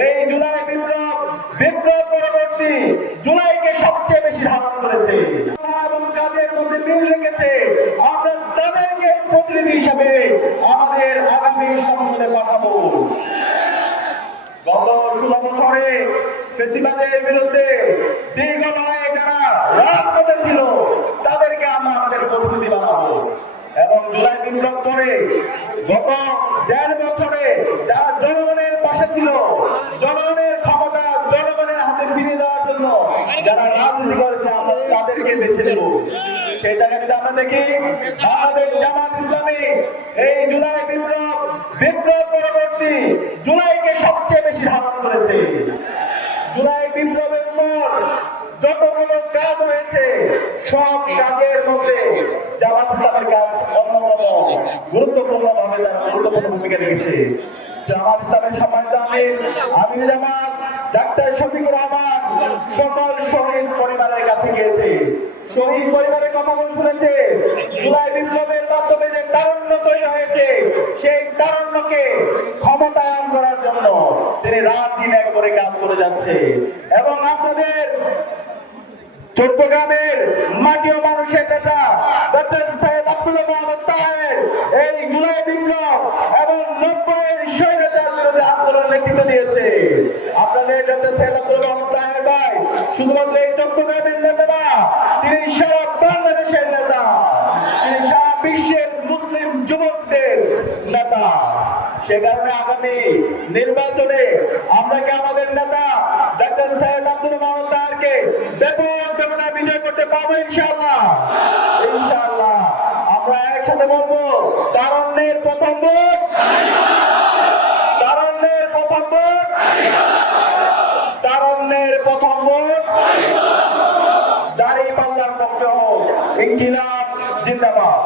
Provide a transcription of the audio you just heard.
এই জুলাই বিপ্লব পরবর্তী জুলাইকে সবচেয়ে বেশি ধারণ করেছে এবং কাজের মধ্যে মিল রেখেছে। আমরা তাদেরকে প্রতিনিধি হিসাবে আমাদের আগামী সংসদে পাঠাবো। গত 16 বছরে ফেসিবাদের বিরুদ্ধে দীর্ঘ লড়াইয়ে যারা রাজপথে ছিল তাদেরকে আমরা আমাদের প্রতিনিধি বানাবো এবং জুলাই বিপ্লব পরে গত 1.5 বছরে যারা জনগণের পাশে ছিল, জনগণের ক্ষমতা জনগণের হাতে ফিরিয়ে দেওয়ার জন্য যারা রাজনীতি করেছে আমরা তাদেরকে বেছে নেব। সেই জায়গায় আমরা দেখি বাংলাদেশ জামাত ইসলামী এই জুলাই বিপ্লব পরবর্তী জুলাইকে সবচেয়ে বেশি ধারণ করেছে। জুলাই বিপ্লবের পর যতগুলো কাজ হয়েছে সব কাজের মধ্যে জামাত ইসলামের কাজ অন্যতম গুরুত্বপূর্ণ ভূমিকা রেখেছে। জামাত ইসলামের সম্মানিত আমির জামাত ডাক্তার শফিকুর রহমান সকল শহীদ পরিবারের কাছে গিয়েছে, শহীদ পরিবারের কথাগুলো শুনেছে। জুলাই বিপ্লবের মাধ্যমে যে তারুণ্য তৈরি হয়েছে সেই তারুণ্যকে ক্ষমতায়ন করার জন্য তিনি রাত দিন এক করে কাজ করে যাচ্ছে এবং আপনাদের চট্টগ্রামের মাটি ও মানুষের নেতা ডক্টর সৈয়দ আব্দুল্লাহ মোহাম্মদ তাহের এই জুলাই বিপ্লব এবং 90-এর স্বৈরাচার বিরোধী আন্দোলন নেতৃত্ব দিয়েছে। আপনাদের ডক্টর সৈয়দ আব্দুল্লাহ মোহাম্মদ তাহের ভাই শুধুমাত্র এই চট্টগ্রামের নেতা না, তিনি সারা বাংলাদেশের নেতা, তিনি সারা বিশ্বের মুসলিম যুবকদের নেতা। সে কারণে আগামী নির্বাচনে আমরা কি আমাদের নেতা ডক্টর সৈয়দ আব্দুল্লাহ মোহাম্মদ তাহেরকে ব্যাপক ব্যবধানে বিজয় করতে পারবো ইনশাআল্লাহ। ইনশাআল্লাহ আমরা একসাথে বলবো, তারুণ্যের প্রথম ভোট, তারুণ্যের প্রথম ভোট, তারুণ্যের প্রথম ভোট দাঁড়িপাল্লার পক্ষে হোক। ইনকিলাব জিন্দাবাদ।